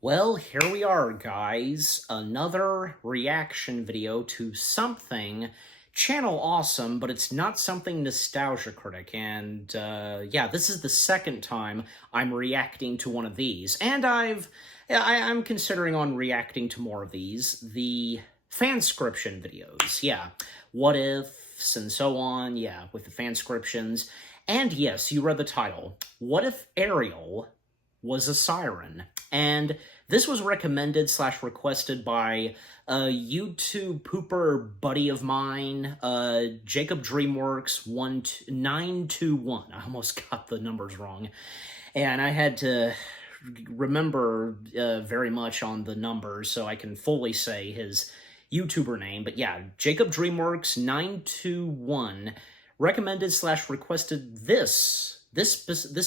Well, here we are, guys. Another reaction video to something channel awesome, but it's not something nostalgia critic. And yeah, this is the second time I'm reacting to one of these, and I'm considering on reacting to more of these. The fanscription videos, yeah, what ifs and so on, yeah, with the fanscriptions. And yes, you read the title. What if Ariel was a siren? And this was recommended slash requested by a YouTube pooper buddy of mine, Jacob Dreamworks 921. I almost got the numbers wrong, and I had to remember very much on the numbers so I can fully say his YouTuber name. But yeah, Jacob Dreamworks 921 recommended slash requested this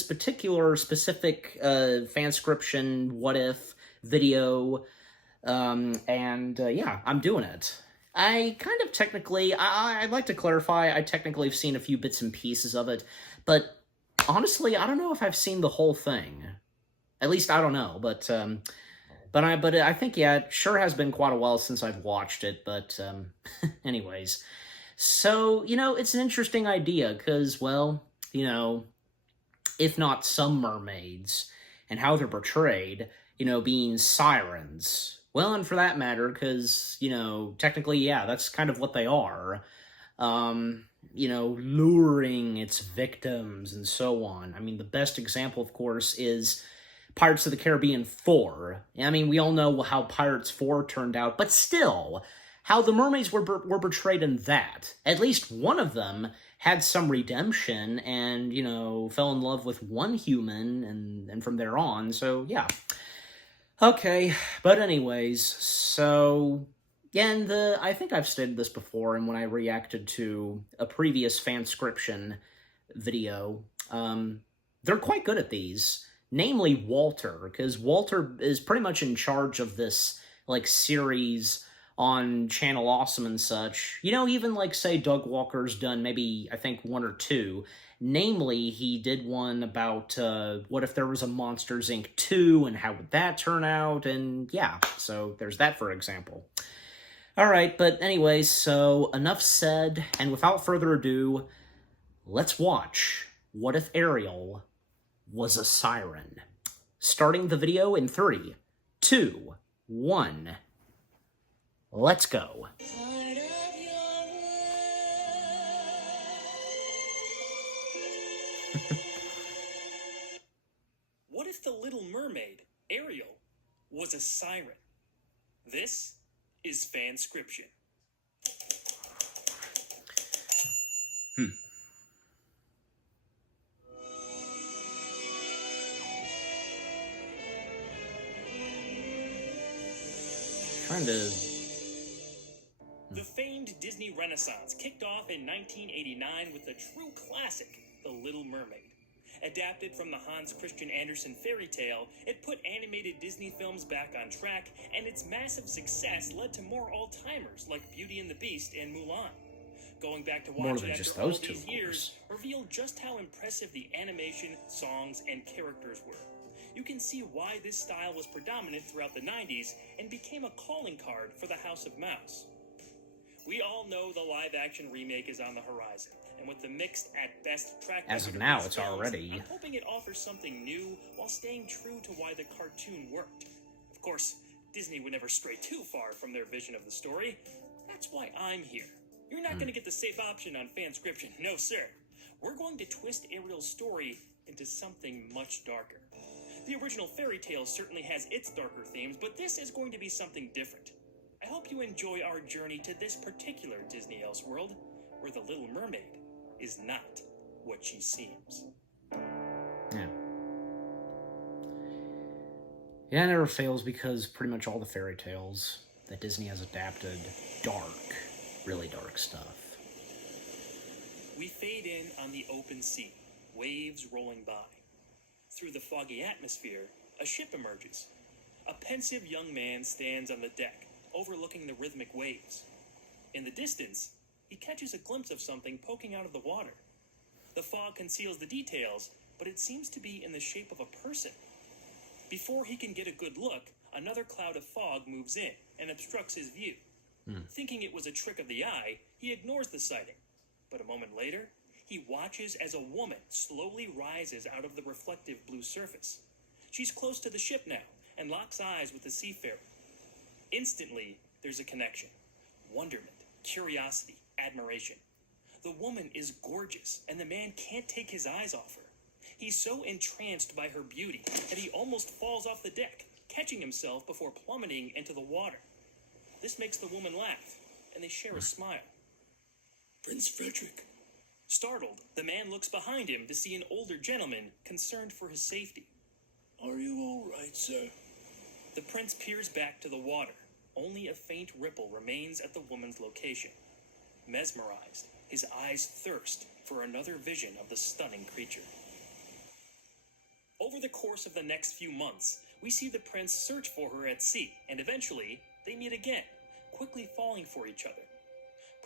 particular specific fanscription what if video, and yeah, I'm doing it. I kind of technically, I'd like to clarify, I technically have seen a few bits and pieces of it, but honestly, I don't know if I've seen the whole thing. At least I don't know, but I think, yeah, it sure has been quite a while since I've watched it, but anyways. So, it's an interesting idea, because, well, if not some mermaids, and how they're portrayed, being sirens. Well, and for that matter, because, technically, yeah, that's kind of what they are. Luring its victims and so on. I mean, the best example, of course, is Pirates of the Caribbean 4. I mean, we all know how Pirates 4 turned out, but still, how the mermaids were portrayed in that. At least one of them had some redemption and, fell in love with one human and from there on, so yeah. Okay, but anyways, so, yeah, and I think I've stated this before, and when I reacted to a previous fanscription video, they're quite good at these. Namely Walter, because Walter is pretty much in charge of this, series on Channel Awesome and such. Even, say, Doug Walker's done maybe, I think, one or two. Namely, he did one about, what if there was a Monsters, Inc. 2, and how would that turn out, and yeah, so there's that, for example. Alright, but anyways, so enough said, and without further ado, let's watch What If Ariel Was a Siren. Starting the video in 3, 2, 1. Let's go. What if the Little Mermaid, Ariel, was a siren? This is fanscription. Trying to... The famed Disney Renaissance kicked off in 1989 with the true classic, The Little Mermaid. Adapted from the Hans Christian Andersen fairy tale, it put animated Disney films back on track, and its massive success led to more all-timers like Beauty and the Beast and Mulan. Going back to watch it after all these years revealed just how impressive the animation, songs, and characters were. You can see why this style was predominant throughout the 90s and became a calling card for the House of Mouse. We all know the live-action remake is on the horizon, and with the mixed at best track as of now, it's already. I'm hoping it offers something new while staying true to why the cartoon worked. Of course, Disney would never stray too far from their vision of the story. That's why I'm here. You're not going to get the safe option on fanscription, no sir. We're going to twist Ariel's story into something much darker. The original fairy tale certainly has its darker themes, but this is going to be something different. I hope you enjoy our journey to this particular Disney Elseworld, where the Little Mermaid is not what she seems. Yeah. Yeah, it never fails because pretty much all the fairy tales that Disney has adapted, dark, really dark stuff. We fade in on the open sea, waves rolling by. Through the foggy atmosphere, a ship emerges. A pensive young man stands on the deck, overlooking the rhythmic waves. In the distance, he catches a glimpse of something poking out of the water. The fog conceals the details, but it seems to be in the shape of a person. Before he can get a good look, another cloud of fog moves in and obstructs his view. Thinking it was a trick of the eye, he ignores the sighting. But a moment later, he watches as a woman slowly rises out of the reflective blue surface. She's close to the ship now and locks eyes with the seafarer. Instantly, there's a connection. Wonderment, curiosity, admiration. The woman is gorgeous, and the man can't take his eyes off her. He's so entranced by her beauty that he almost falls off the deck, catching himself before plummeting into the water. This makes the woman laugh, and they share a smile. Prince Frederick. Startled, the man looks behind him to see an older gentleman concerned for his safety. Are you all right, sir? The prince peers back to the water. Only a faint ripple remains at the woman's location. Mesmerized, his eyes thirst for another vision of the stunning creature. Over the course of the next few months, we see the prince search for her at sea, and eventually, they meet again, quickly falling for each other.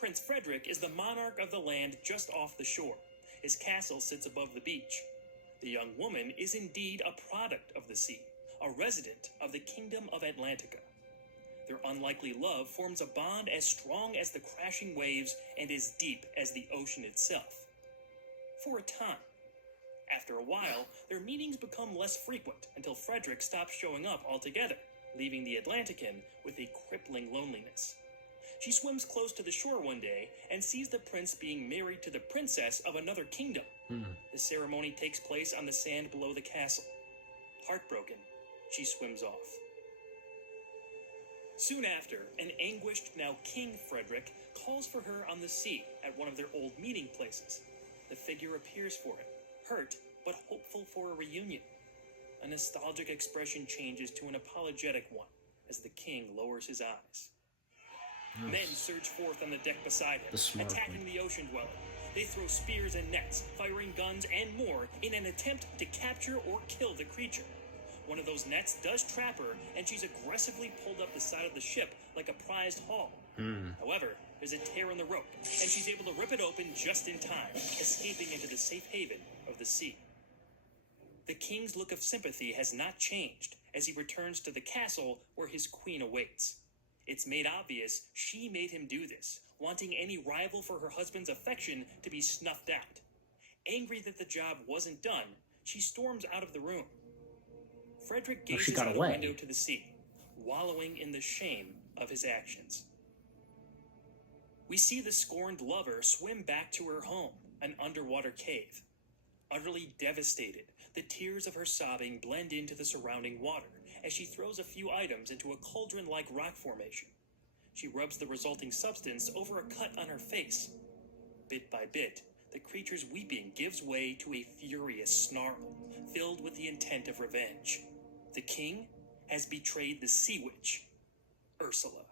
Prince Frederick is the monarch of the land just off the shore. His castle sits above the beach. The young woman is indeed a product of the sea, a resident of the Kingdom of Atlantica. Their unlikely love forms a bond as strong as the crashing waves and as deep as the ocean itself. For a time. After a while, their meetings become less frequent until Frederick stops showing up altogether, leaving the Atlantican with a crippling loneliness. She swims close to the shore one day and sees the prince being married to the princess of another kingdom. The ceremony takes place on the sand below the castle. Heartbroken, she swims off. Soon after, an anguished, now King Frederick calls for her on the sea at one of their old meeting places. The figure appears for him, hurt but hopeful for a reunion. A nostalgic expression changes to an apologetic one as the king lowers his eyes. Men surge forth on the deck beside him, attacking the ocean dweller. They throw spears and nets, firing guns and more in an attempt to capture or kill the creature. One of those nets does trap her, and she's aggressively pulled up the side of the ship like a prized haul. However, there's a tear in the rope, and she's able to rip it open just in time, escaping into the safe haven of the sea. The king's look of sympathy has not changed as he returns to the castle where his queen awaits. It's made obvious she made him do this, wanting any rival for her husband's affection to be snuffed out. Angry that the job wasn't done, she storms out of the room. Frederick gazes out a window to the sea, wallowing in the shame of his actions. We see the scorned lover swim back to her home, an underwater cave. Utterly devastated, the tears of her sobbing blend into the surrounding water as she throws a few items into a cauldron-like rock formation. She rubs the resulting substance over a cut on her face. Bit by bit, the creature's weeping gives way to a furious snarl, filled with the intent of revenge. The king has betrayed the sea witch, Ursula.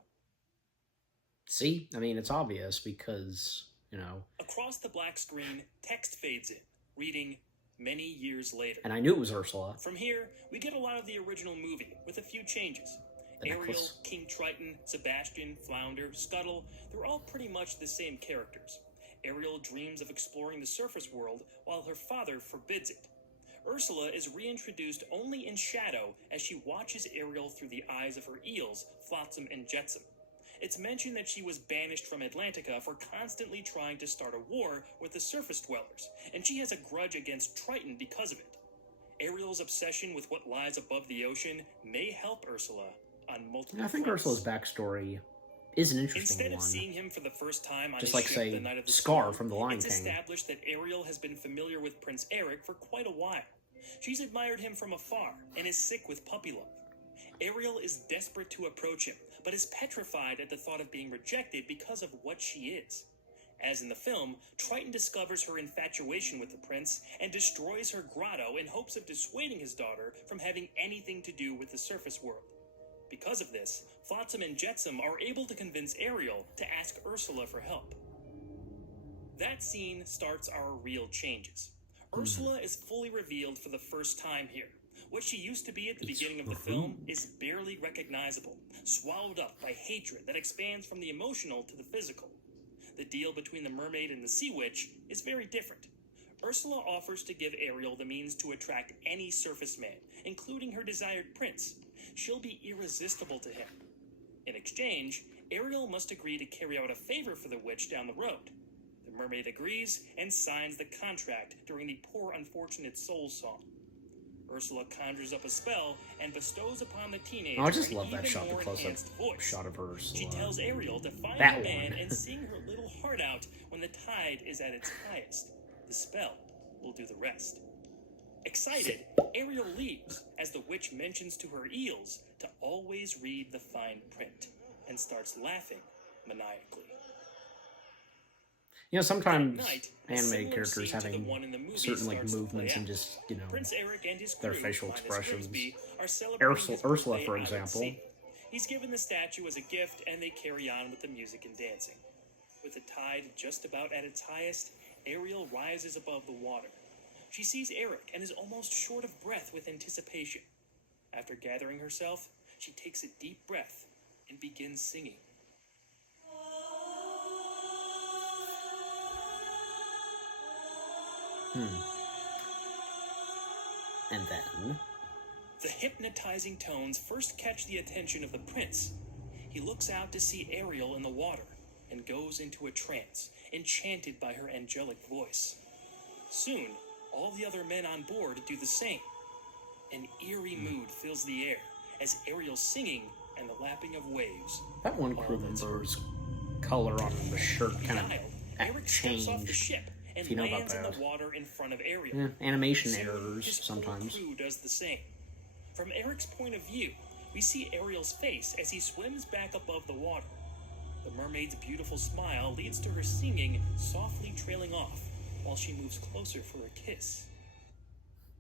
See? I mean, it's obvious because, you know... Across the black screen, text fades in, reading, "Many years later." And I knew it was Ursula. From here, we get a lot of the original movie, with a few changes. Ariel, King Triton, Sebastian, Flounder, Scuttle, they're all pretty much the same characters. Ariel dreams of exploring the surface world, while her father forbids it. Ursula is reintroduced only in shadow as she watches Ariel through the eyes of her eels, Flotsam and Jetsam. It's mentioned that she was banished from Atlantica for constantly trying to start a war with the surface dwellers, and she has a grudge against Triton because of it. Ariel's obsession with what lies above the ocean may help Ursula on multiple I think fronts. Ursula's backstory is an interesting Instead one. of seeing him for the first time on Just his like, ship say, the night of the Scar storm, from The Lion it's King. established that Ariel has been familiar with Prince Eric for quite a while. She's admired him from afar and is sick with puppy love. Ariel is desperate to approach him, but is petrified at the thought of being rejected because of what she is. As in the film, Triton discovers her infatuation with the prince and destroys her grotto in hopes of dissuading his daughter from having anything to do with the surface world. Because of this, Flotsam and Jetsam are able to convince Ariel to ask Ursula for help. That scene starts our real changes. Ursula is fully revealed for the first time here. What she used to be at the beginning of the film is barely recognizable, swallowed up by hatred that expands from the emotional to the physical. The deal between the mermaid and the sea witch is very different. Ursula offers to give Ariel the means to attract any surface man, including her desired prince. She'll be irresistible to him. In exchange, Ariel must agree to carry out a favor for the witch down the road. The mermaid agrees and signs the contract during the Poor Unfortunate Soul song. Ursula conjures up a spell and bestows upon the teenager I just an love that even shot, the more close-up enhanced voice. shot of Ursula. She tells Ariel to find That a man one. and sing her little heart out when the tide is at its highest. The spell will do the rest. Excited, Ariel leaves as the witch mentions to her eels to always read the fine print and starts laughing maniacally. You know, sometimes That night, a animated similar characters scene to the having one in the movie certain like starts to play movements and out. just, you know, Prince Eric and his their crew, facial minus expressions. Grimsby, are celebrating his Ursula, birthday for out at example. sea. He's given the statue as a gift, and they carry on with the music and dancing. With the tide just about at its highest, Ariel rises above the water. She sees Eric and is almost short of breath with anticipation. After gathering herself, she takes a deep breath and begins singing. And then The hypnotizing tones first catch the attention of the prince. He looks out to see Ariel in the water and goes into a trance, enchanted by her angelic voice. Soon, all the other men on board do the same. An eerie mood fills the air as Ariel's singing and the lapping of waves. that one crew member's color on the shirt kind of Eric steps off the changed. ship and if you know about lands in that. the water in front of Ariel. Yeah, animation Soon, errors his whole sometimes. crew does the same. From Eric's point of view, we see Ariel's face as he swims back above the water. The mermaid's beautiful smile leads to her singing, softly trailing off, while she moves closer for a kiss.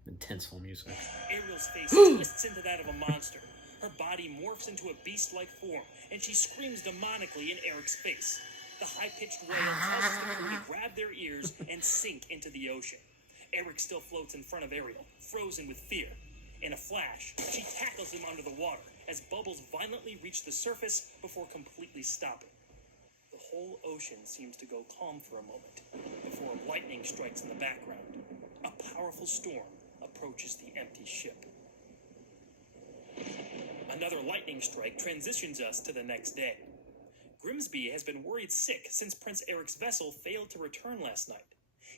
Intenseful music. Ariel's face twists into that of a monster. Her body morphs into a beast-like form, and she screams demonically in Eric's face. The high-pitched wail causes the crew to grab their ears and sink into the ocean. Eric still floats in front of Ariel, frozen with fear. In a flash, she tackles him under the water as bubbles violently reach the surface before completely stopping. The whole ocean seems to go calm for a moment before lightning strikes in the background. A powerful storm approaches the empty ship. Another lightning strike transitions us to the next day. Grimsby has been worried sick since Prince Eric's vessel failed to return last night.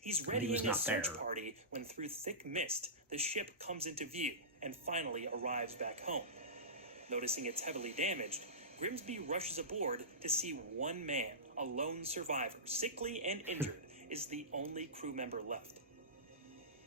He's readying a search party when through thick mist, the ship comes into view and finally arrives back home. Noticing it's heavily damaged, Grimsby rushes aboard to see one man, a lone survivor, sickly and injured, is the only crew member left.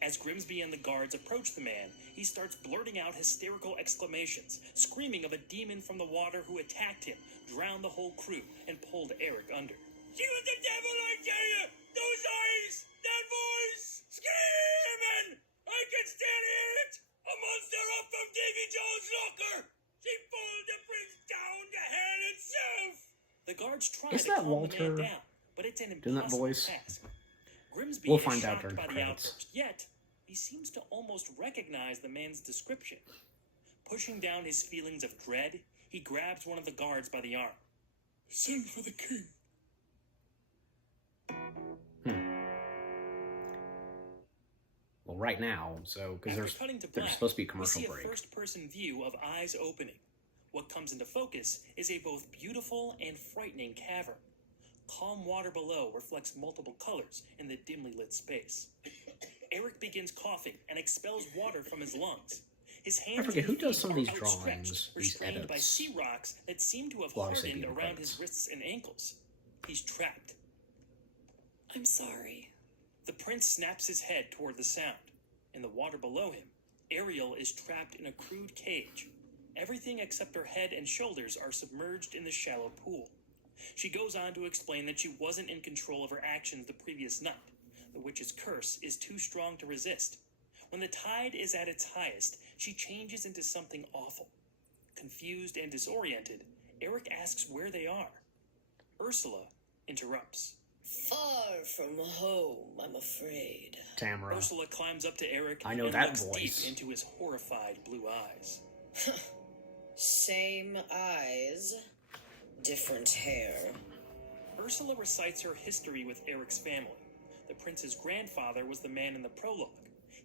As Grimsby and the guards approach the man, he starts blurting out hysterical exclamations, screaming of a demon from the water who attacked him, drowned the whole crew, and pulled Eric under. "She was the devil, I tell you! Those eyes! That voice! Screaming! I can still hear it! A monster up from Davy Jones' locker! She pulled the prince down to hell itself!" The guards try to calm the man down, but it's an impossible task. Grimsby We'll is find out shocked during by the credits. outburst, yet he seems to almost recognize the man's description. Pushing down his feelings of dread, he grabs one of the guards by the arm. "Send for the king." Well, right now, so because there's black, supposed to be a commercial we see break. a first-person view of eyes opening. What comes into focus is a both beautiful and frightening cavern. Calm water below reflects multiple colors in the dimly lit space. Eric begins coughing and expels water from his lungs. His hands I forget who and does feet some of are these outstretched, drawings, these restrained by edits. sea rocks that seem to have Well, obviously hardened people around credits. his wrists and ankles. He's trapped. I'm sorry. The prince snaps his head toward the sound. In the water below him, Ariel is trapped in a crude cage. Everything except her head and shoulders are submerged in the shallow pool. She goes on to explain that she wasn't in control of her actions the previous night. The witch's curse is too strong to resist. When the tide is at its highest, she changes into something awful. Confused and disoriented, Eric asks where they are. Ursula interrupts. Far from home, I'm afraid. Tamara. Ursula climbs up to Eric I know and that looks voice. deep into his horrified blue eyes. Same eyes, different hair. Ursula recites her history with Eric's family. The prince's grandfather was the man in the prologue.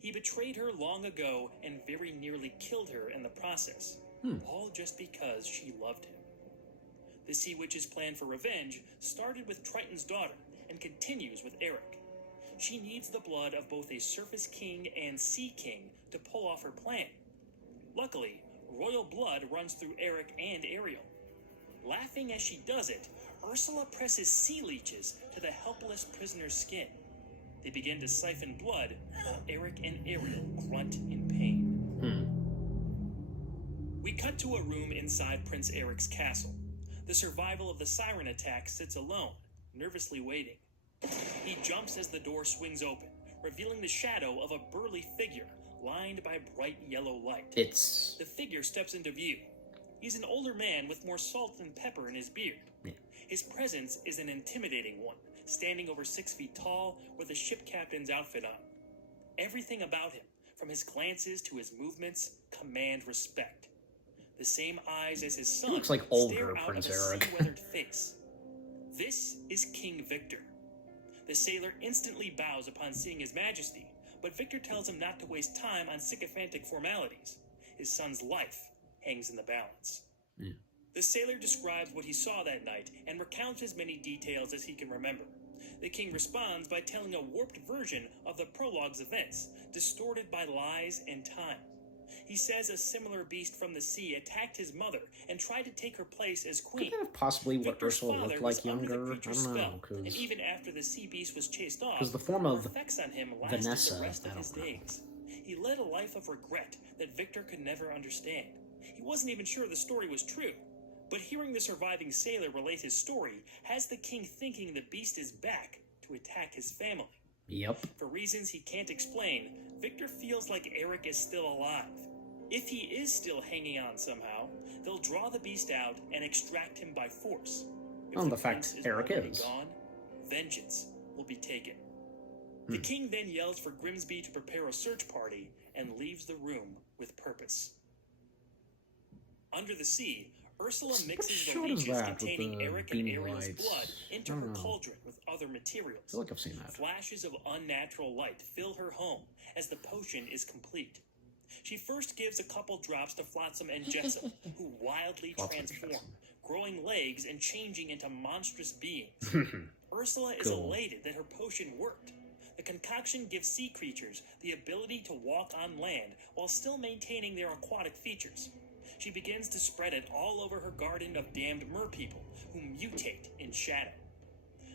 He betrayed her long ago and very nearly killed her in the process. All just because she loved him. The Sea Witch's plan for revenge started with Triton's daughter and continues with Eric. She needs the blood of both a surface king and sea king to pull off her plan. Luckily, royal blood runs through Eric and Ariel. Laughing as she does it, Ursula presses sea leeches to the helpless prisoner's skin. They begin to siphon blood while Eric and Ariel grunt in pain. We cut to a room inside Prince Eric's castle. The survival of the Siren attack sits alone, nervously waiting. He jumps as the door swings open, revealing the shadow of a burly figure lined by bright yellow light. The figure steps into view. He's an older man with more salt than pepper in his beard. His presence is an intimidating one, standing over 6 feet tall with a ship captain's outfit on. Everything about him, from his glances to his movements, command respect. The same eyes as his son looks like older stare out Prince of a Eric. sea-weathered face. This is King Victor. The sailor instantly bows upon seeing his majesty, but Victor tells him not to waste time on sycophantic formalities. His son's life hangs in the balance. The sailor describes what he saw that night and recounts as many details as he can remember. The king responds by telling a warped version of the prologue's events, distorted by lies and time. He says a similar beast from the sea attacked his mother and tried to take her place as queen. Could that have possibly what Victor's Ursula father looked was like under the younger? I creature's don't know, spell, and because even after the sea beast was chased off, the form of her effects on him lasted Vanessa, the rest of I his don't know. days. He led a life of regret that Victor could never understand. He wasn't even sure the story was true. But hearing the surviving sailor relate his story has the king thinking the beast is back to attack his family. Yep. For reasons he can't explain, Victor feels like Eric is still alive. If he is still hanging on somehow, they'll draw the beast out and extract him by force. If Well, the fact prince Eric already is. gone, vengeance will be taken. The king then yells for Grimsby to prepare a search party and leaves the room with purpose. Under the sea, Ursula mixes the shot is leeches that with containing the Eric and beanie Ariel's lights? blood into I her don't know. cauldron with other materials. I feel like I've seen that. Flashes of unnatural light fill her home as the potion is complete. She first gives a couple drops to Flotsam and Jetsam, who wildly Flotsam and transform, Jetsam. growing legs and changing into monstrous beings. Ursula is Cool. elated that her potion worked. The concoction gives sea creatures the ability to walk on land while still maintaining their aquatic features. She begins to spread it all over her garden of damned merpeople who mutate in shadow.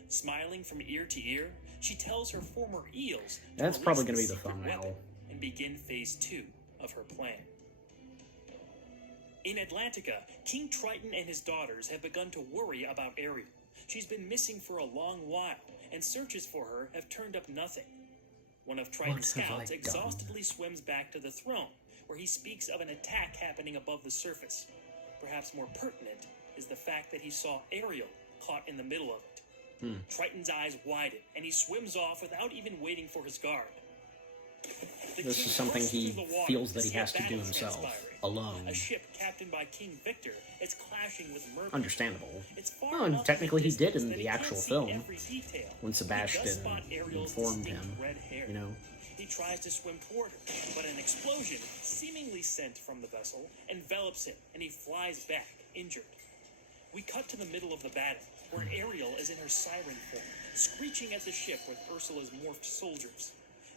Smiling from ear to ear, she tells her former eels to That's release probably going to be the secret thumbnail. weapon and begin phase 2 of her plan. In Atlantica, King Triton and his daughters have begun to worry about Ariel. She's been missing for a long while, and searches for her have turned up nothing. One of Triton's What have I scouts done? exhaustedly swims back to the throne, where he speaks of an attack happening above the surface. Perhaps more pertinent is the fact that he saw Ariel caught in the middle of it. Triton's eyes widen, and he swims off without even waiting for his guard. The This king is something bursts he through the water feels that he see a has to do battle himself, transpiring. alone. A ship captained by King Victor is clashing with mermaids. Understandable. It's far Well, and enough technically in he did distance in that the he can't actual see film, every detail. when He Sebastian does spot Ariel's informed distinct him, red hair. you know. He tries to swim toward her, but an explosion, seemingly sent from the vessel, envelops him, and he flies back, injured. We cut to the middle of the battle, where Ariel is in her siren form, screeching at the ship with Ursula's morphed soldiers.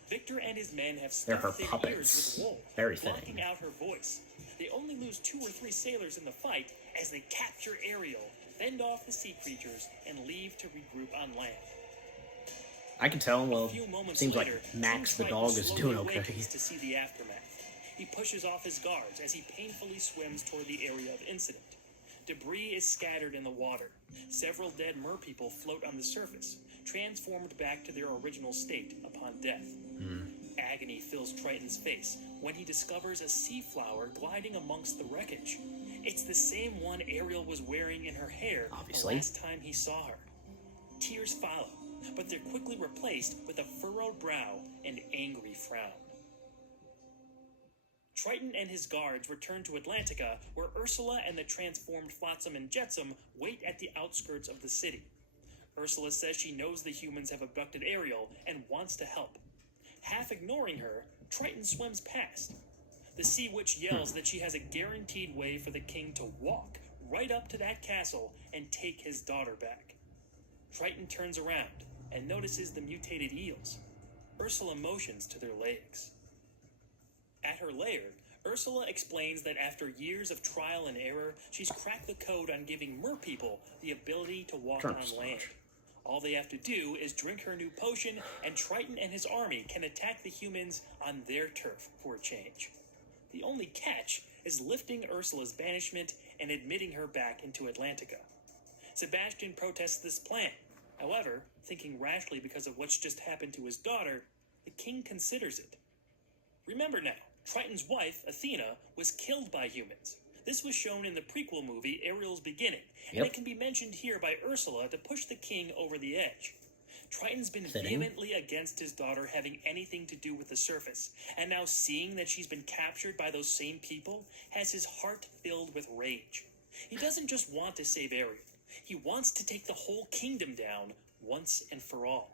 Victor and his men have They're her stuffed their puppets. ears with wool, Very blocking fitting. out her voice. They only lose 2 or 3 sailors in the fight as they capture Ariel, fend off the sea creatures, and leave to regroup on land. I can tell, well, A few moments seems later, like Max the King dog Triton is slowly doing okay. awakens to see the aftermath. He pushes off his guards as he painfully swims toward the area of incident. Debris is scattered in the water. Several dead merpeople float on the surface, transformed back to their original state upon death. Agony fills Triton's face when he discovers a sea flower gliding amongst the wreckage. It's the same one Ariel was wearing in her hair Obviously. the last time he saw her. Tears follow, but they're quickly replaced with a furrowed brow and angry frown. Triton and his guards return to Atlantica, where Ursula and the transformed Flotsam and Jetsam wait at the outskirts of the city. Ursula says she knows the humans have abducted Ariel and wants to help. Half ignoring her, Triton swims past. The Sea Witch yells that she has a guaranteed way for the king to walk right up to that castle and take his daughter back. Triton turns around and notices the mutated eels. Ursula motions to their legs. At her lair, Ursula explains that after years of trial and error, she's cracked the code on giving merpeople the ability to walk on land. All they have to do is drink her new potion, and Triton and his army can attack the humans on their turf for a change. The only catch is lifting Ursula's banishment and admitting her back into Atlantica. Sebastian protests this plan. However, thinking rashly because of what's just happened to his daughter, the king considers it. Remember now, Triton's wife, Athena, was killed by humans. This was shown in the prequel movie Ariel's Beginning, and it can be mentioned here by Ursula to push the king over the edge. Triton's been vehemently against his daughter having anything to do with the surface, and now seeing that she's been captured by those same people has his heart filled with rage. He doesn't just want to save Ariel. He wants to take the whole kingdom down once and for all.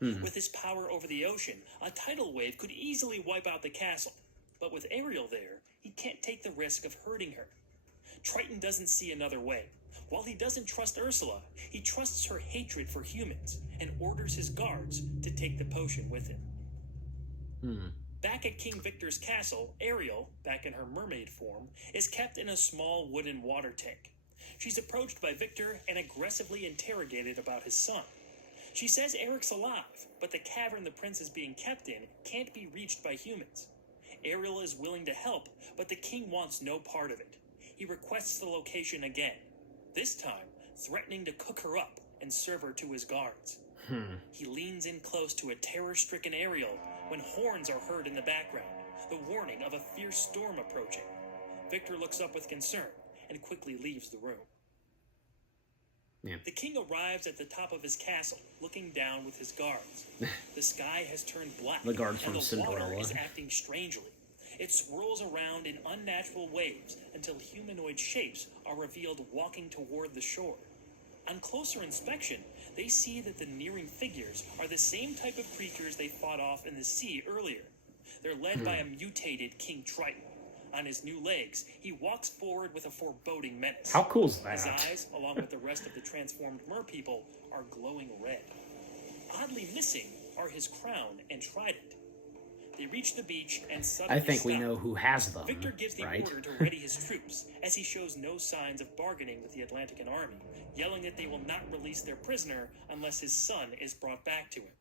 With his power over the ocean, a tidal wave could easily wipe out the castle. But with Ariel there, he can't take the risk of hurting her. Triton doesn't see another way. While he doesn't trust Ursula, he trusts her hatred for humans and orders his guards to take the potion with him. Back at King Victor's castle, Ariel, back in her mermaid form, is kept in a small wooden water tank. She's approached by Victor and aggressively interrogated about his son. She says Eric's alive, but the cavern the prince is being kept in can't be reached by humans. Ariel is willing to help, but the king wants no part of it. He requests the location again, this time threatening to cook her up and serve her to his guards. He leans in close to a terror-stricken Ariel when horns are heard in the background, the warning of a fierce storm approaching. Victor looks up with concern and quickly leaves the room. The king arrives at the top of his castle, looking down with his guards. The sky has turned black, the guards and from the water Cinderella is acting strangely. It swirls around in unnatural waves until humanoid shapes are revealed walking toward the shore. On closer inspection, they see that the nearing figures are the same type of creatures they fought off in the sea earlier. They're led by a mutated King Triton. On his new legs, he walks forward with a foreboding menace. How cool is that? His eyes, along with the rest of the transformed merpeople, are glowing red. Oddly missing are his crown and trident. They reach the beach and suddenly I think we stop. know who has them, Victor gives the right? order to ready his troops, as he shows no signs of bargaining with the Atlantican army, yelling that they will not release their prisoner unless his son is brought back to him.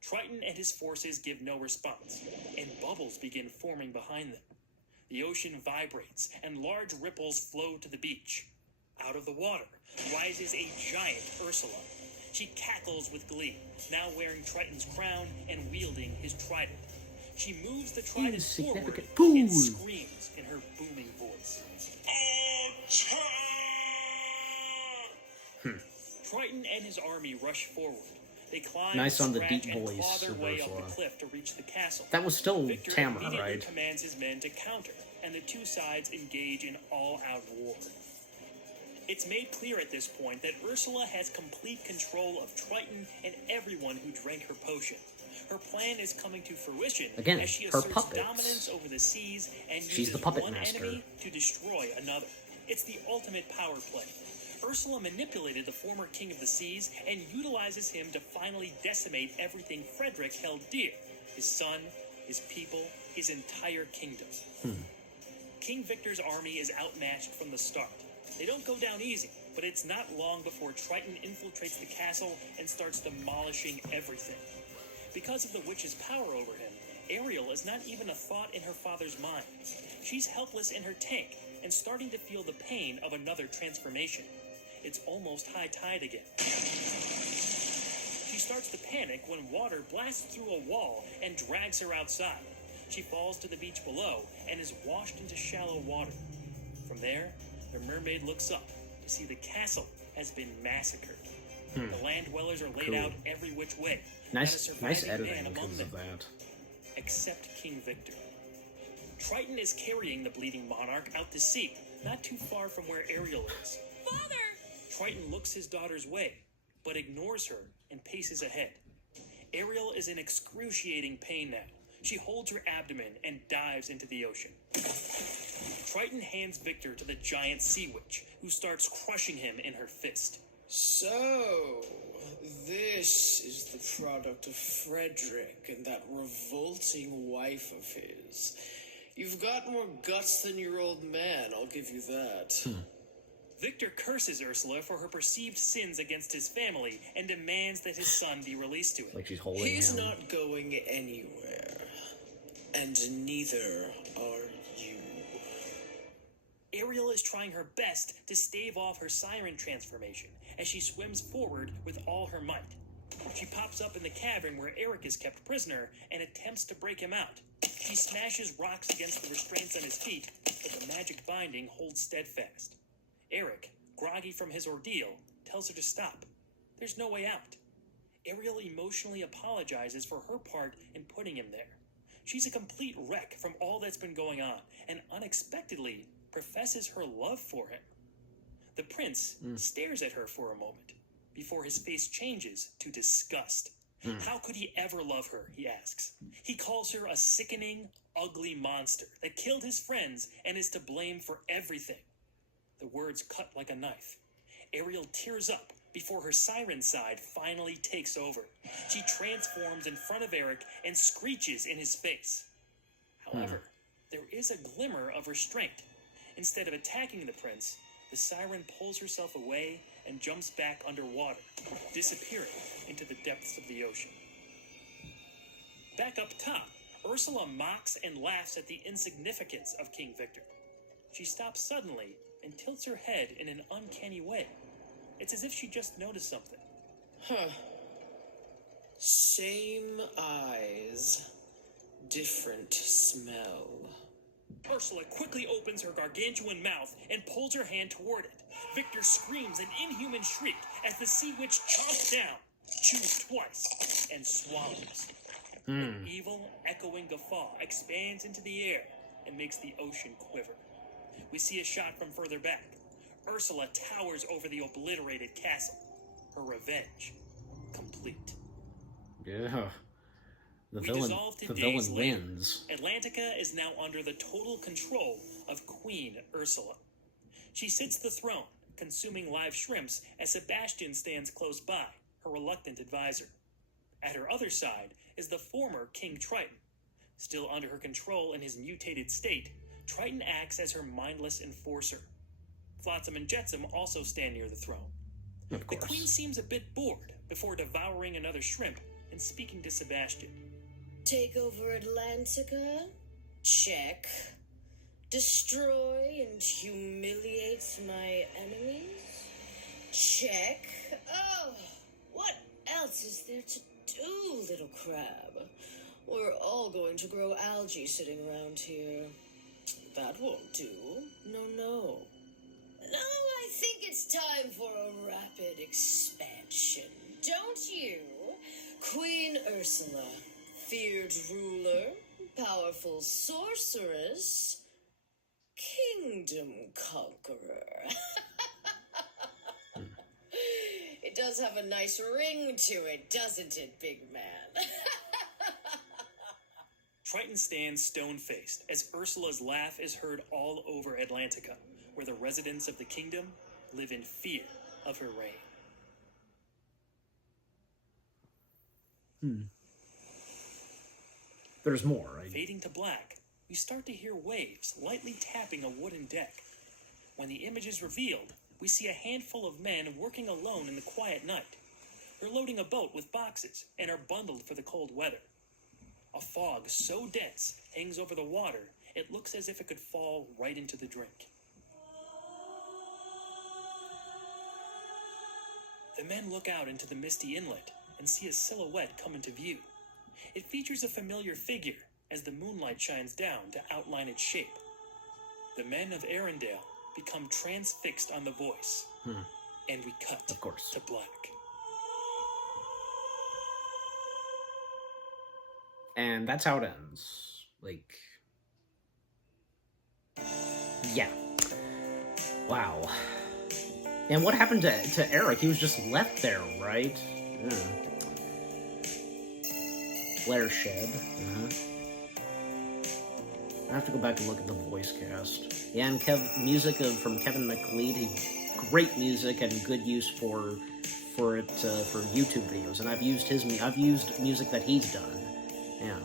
Triton and his forces give no response, and bubbles begin forming behind them. The ocean vibrates, and large ripples flow to the beach. Out of the water rises a giant Ursula. She cackles with glee, now wearing Triton's crown and wielding his trident. She moves the trident forward and screams in her booming voice. Triton and his army rush forward. They climb, Nice on the scratch, deep and voice claw their of way Ursula. up the cliff to reach the castle. That was still Victor Tamara, immediately right? commands his men to counter, and the two sides engage in all-out war. It's made clear at this point that Ursula has complete control of Triton and everyone who drank her potion. Her plan is coming to fruition Again, as she her asserts puppets. dominance over the seas and She's uses the puppet one master. enemy to destroy another. It's the ultimate power play. Ursula manipulated the former king of the seas and utilizes him to finally decimate everything Frederick held dear: his son, his people, his entire kingdom. King Victor's army is outmatched from the start. They don't go down easy, but it's not long before Triton infiltrates the castle and starts demolishing everything. Because of the witch's power over him, Ariel is not even a thought in her father's mind. She's helpless in her tank and starting to feel the pain of another transformation. It's almost high tide again. She starts to panic when water blasts through a wall and drags her outside. She falls to the beach below and is washed into shallow water. From there, the mermaid looks up to see the castle has been massacred. The land dwellers are laid out every which way. Nice surviving man editing among because them, of that. except King Victor. Triton is carrying the bleeding monarch out to sea, not too far from where Ariel is. Father! Triton looks his daughter's way, but ignores her and paces ahead. Ariel is in excruciating pain now. She holds her abdomen and dives into the ocean. Triton hands Victor to the giant sea witch, who starts crushing him in her fist. So, this is the product of Frederick and that revolting wife of his. You've got more guts than your old man, I'll give you that. Victor curses Ursula for her perceived sins against his family and demands that his son be released to him. Like she's holding He's him. not going anywhere. And neither are you. Ariel is trying her best to stave off her Siren transformation as she swims forward with all her might. She pops up in the cavern where Eric is kept prisoner and attempts to break him out. She smashes rocks against the restraints on his feet, but the magic binding holds steadfast. Eric, groggy from his ordeal, tells her to stop. There's no way out. Ariel emotionally apologizes for her part in putting him there. She's a complete wreck from all that's been going on, and unexpectedly professes her love for him. The prince stares at her for a moment, before his face changes to disgust. How could he ever love her, he asks. He calls her a sickening, ugly monster that killed his friends and is to blame for everything. The words cut like a knife. Ariel tears up before her Siren side finally takes over. She transforms in front of Eric and screeches in his face. However, there is a glimmer of restraint. Instead of attacking the prince, the Siren pulls herself away and jumps back underwater, disappearing into the depths of the ocean. Back up top, Ursula mocks and laughs at the insignificance of King Victor. She stops suddenly and tilts her head in an uncanny way. It's as if she just noticed something. Same eyes, different smell. Ursula quickly opens her gargantuan mouth and pulls her hand toward it. Victor screams an inhuman shriek as the sea witch chomps down, chews twice, and swallows. An evil, echoing guffaw expands into the air and makes the ocean quiver. We see a shot from further back. Ursula towers over the obliterated castle. Her revenge complete. Yeah. The We villain dissolve to the days villain later. wins. Atlantica is now under the total control of Queen Ursula. She sits the throne, consuming live shrimps as Sebastian stands close by, her reluctant advisor. At her other side is the former King Triton. Still under her control in his mutated state, Triton acts as her mindless enforcer. Flotsam and Jetsam also stand near the throne. Of The course. queen seems a bit bored before devouring another shrimp and speaking to Sebastian. Take over Atlantica? Check. Destroy and humiliate my enemies? Check. Oh, what else is there to do, little crab? We're all going to grow algae sitting around here. That won't do. No. No, I think it's time for a rapid expansion, don't you? Queen Ursula, feared ruler, powerful sorceress, kingdom conqueror. It does have a nice ring to it, doesn't it, big man? Triton stands stone-faced as Ursula's laugh is heard all over Atlantica, where the residents of the kingdom live in fear of her reign. There's more. Fading to black, we start to hear waves lightly tapping a wooden deck. When the image is revealed, we see a handful of men working alone in the quiet night. They're loading a boat with boxes and are bundled for the cold weather. A fog so dense hangs over the water, it looks as if it could fall right into the drink. The men look out into the misty inlet and see a silhouette come into view. It features a familiar figure as the moonlight shines down to outline its shape. The men of Arendelle become transfixed on the voice, and we cut Of course. to black. And that's how it ends. Like, yeah. Wow. And what happened to Eric? He was just left there, right? Yeah. Blair Shed. I have to go back and look at the voice cast. Yeah, and music from Kevin McLeod. Great music and good use for YouTube videos. And I've used music that he's done. Yeah,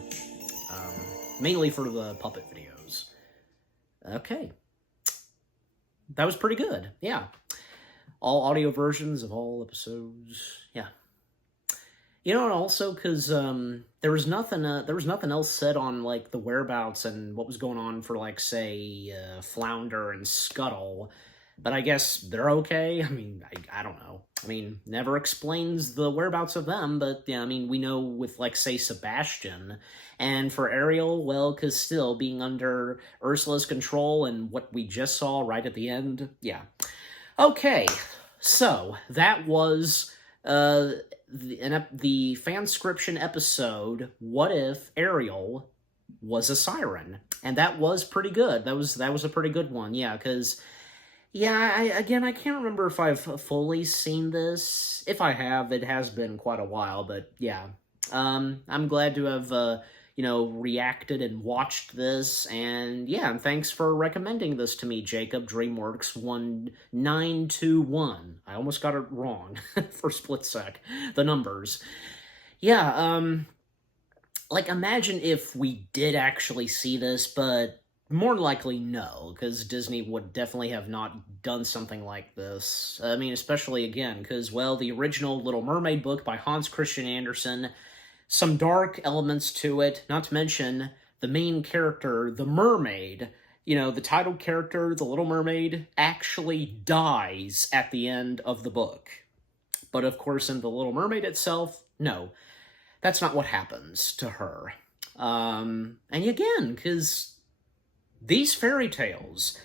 mainly for the puppet videos. Okay, that was pretty good. Yeah, all audio versions of all episodes. Yeah. You know, and also because there was nothing else said on like the whereabouts and what was going on for like say Flounder and Scuttle, but I guess they're okay. I mean, I don't know. I mean, never explains the whereabouts of them, but yeah, I mean, we know with like say Sebastian, and for Ariel, well, because still being under Ursula's control and what we just saw right at the end, yeah. Okay, so that was the fanscription episode, What If Ariel Was a Siren? And that was pretty good. That was a pretty good one, yeah, because, yeah, I can't remember if I've fully seen this. If I have, it has been quite a while, but yeah. I'm glad to have, reacted and watched this, and yeah, and thanks for recommending this to me, Jacob, DreamWorks1921. I almost got it wrong for a split sec, the numbers. Yeah, like, imagine if we did actually see this, but more likely no, because Disney would definitely have not done something like this. I mean, especially, again, because, well, the original Little Mermaid book by Hans Christian Andersen, some dark elements to it, not to mention the main character, the mermaid, the title character, the Little Mermaid, actually dies at the end of the book. But of course, in the Little Mermaid itself, no, that's not what happens to her. And again, because these fairy tales,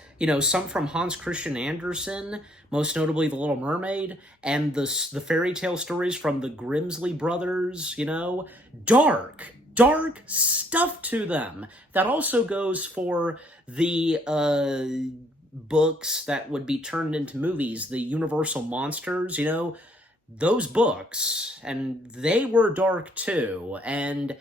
some from Hans Christian Andersen, most notably The Little Mermaid, and the fairy tale stories from the Grimsley brothers, dark stuff to them. That also goes for the books that would be turned into movies, the Universal Monsters, those books, and they were dark too, and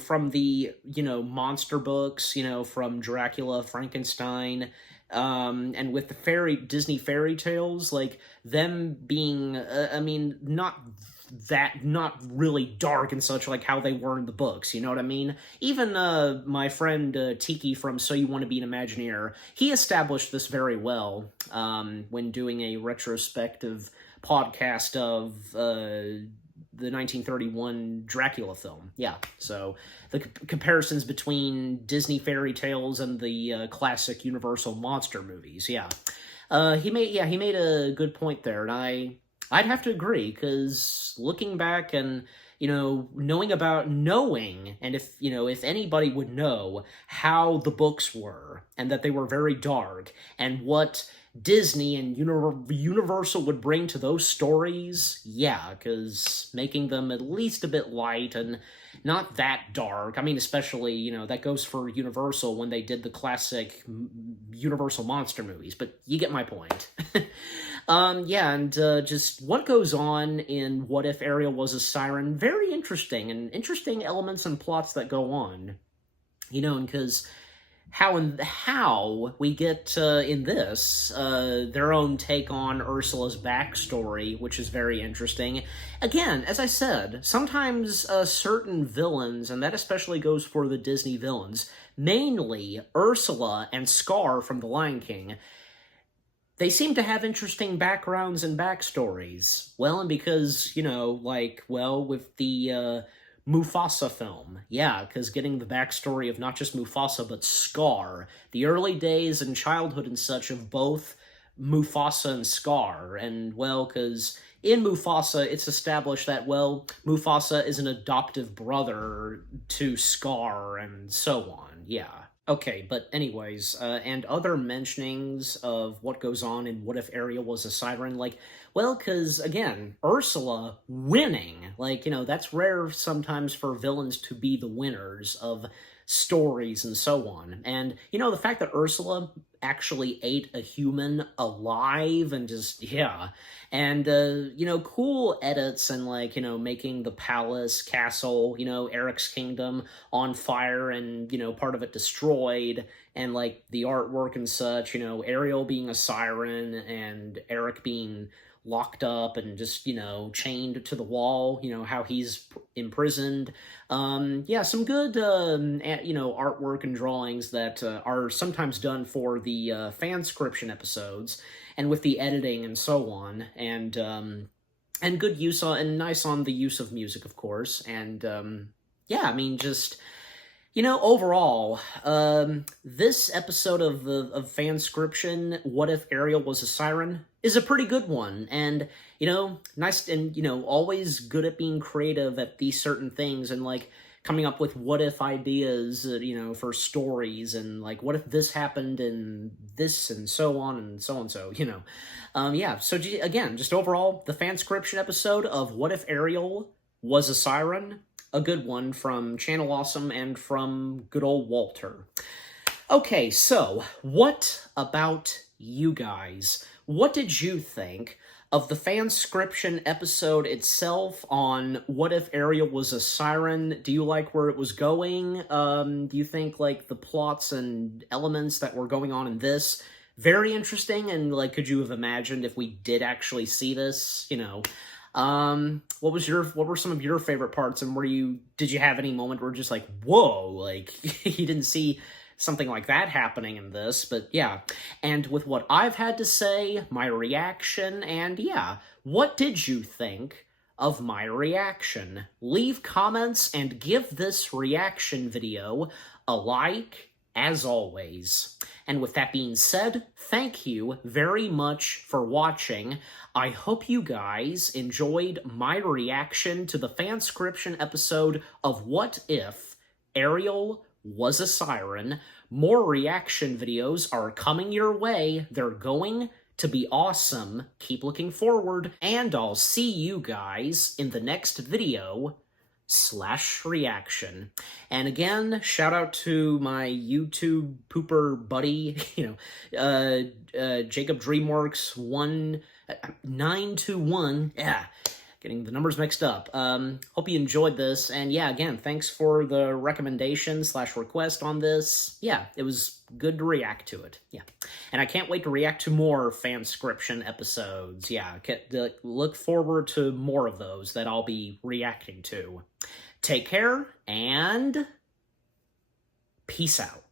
from the monster books, from Dracula, Frankenstein, and with the Disney fairy tales, like them being not really dark and such like how they were in the books, you know what I mean? Even my friend Tiki from So You Want to Be an Imagineer, he established this very well when doing a retrospective podcast of the 1931 Dracula film. Yeah, so the comparisons between Disney fairy tales and the classic Universal monster movies. Yeah, he made a good point there, and I'd have to agree, because looking back and knowing, and if anybody would know how the books were and that they were very dark and what Disney and Universal would bring to those stories, yeah, because making them at least a bit light and not that dark. I mean, especially, that goes for Universal when they did the classic Universal monster movies, but you get my point. Yeah, and just what goes on in What If Ariel Was a Siren, very interesting, and interesting elements and plots that go on, and because how we get in this their own take on Ursula's backstory, which is very interesting. Again, as I said, sometimes certain villains, and that especially goes for the Disney villains, mainly Ursula and Scar from The Lion King, they seem to have interesting backgrounds and backstories. Well, and because, with the Mufasa film. Yeah, because getting the backstory of not just Mufasa, but Scar. The early days and childhood and such of both Mufasa and Scar. And, well, because in Mufasa, it's established that, well, Mufasa is an adoptive brother to Scar and so on. Yeah. Okay, but anyways, and other mentionings of what goes on in What If Ariel Was a Siren, well, because, again, Ursula winning, that's rare sometimes for villains to be the winners of stories and so on. And, you know, the fact that Ursula actually ate a human alive and just, yeah. And, you know, cool edits and, like, you know, making the palace, castle, you know, Eric's kingdom on fire and, you know, part of it destroyed, and, like, the artwork and such, you know, Ariel being a siren and Eric being locked up and just, you know, chained to the wall, you know, how he's imprisoned. Yeah, some good, you know, artwork and drawings that are sometimes done for the fanscription episodes, and with the editing and so on, and good use on, and nice on the use of music, of course, and, yeah, I mean, just, you know, overall, this episode of Fanscription, What If Ariel Was a Siren, is a pretty good one, and, you know, nice, and, you know, always good at being creative at these certain things, and, like, coming up with what-if ideas, you know, for stories, and, like, what if this happened, and this, and so on, and so on, so, you know. Yeah, so, again, just overall, the Fanscription episode of What If Ariel Was a Siren, a good one from Channel Awesome and from good old Walter. Okay, so what about you guys? What did you think of the Fanscription episode itself on What If Ariel Was a Siren? Do you like where it was going? Do you think, like, the plots and elements that were going on in this very interesting? And, like, could you have imagined if we did actually see this, you know? What were some of your favorite parts, and did you have any moment where just like, whoa, like, you didn't see something like that happening in this? But yeah, and with what I've had to say, my reaction, and yeah, what did you think of my reaction? Leave comments and give this reaction video a like, as always. And with that being said, thank you very much for watching. I hope you guys enjoyed my reaction to the Fanscription episode of What If Ariel Was a Siren. More reaction videos are coming your way. They're going to be awesome. Keep looking forward, and I'll see you guys in the next video / reaction. And again, shout out to my YouTube pooper buddy, you know, Jacob Dreamworks 1921. Yeah, getting the numbers mixed up. Hope you enjoyed this, and yeah, again, thanks for the recommendation / request on this. Yeah, it was good to react to it. Yeah, and I can't wait to react to more Fanscription episodes. Yeah, look forward to more of those that I'll be reacting to. Take care, and peace out.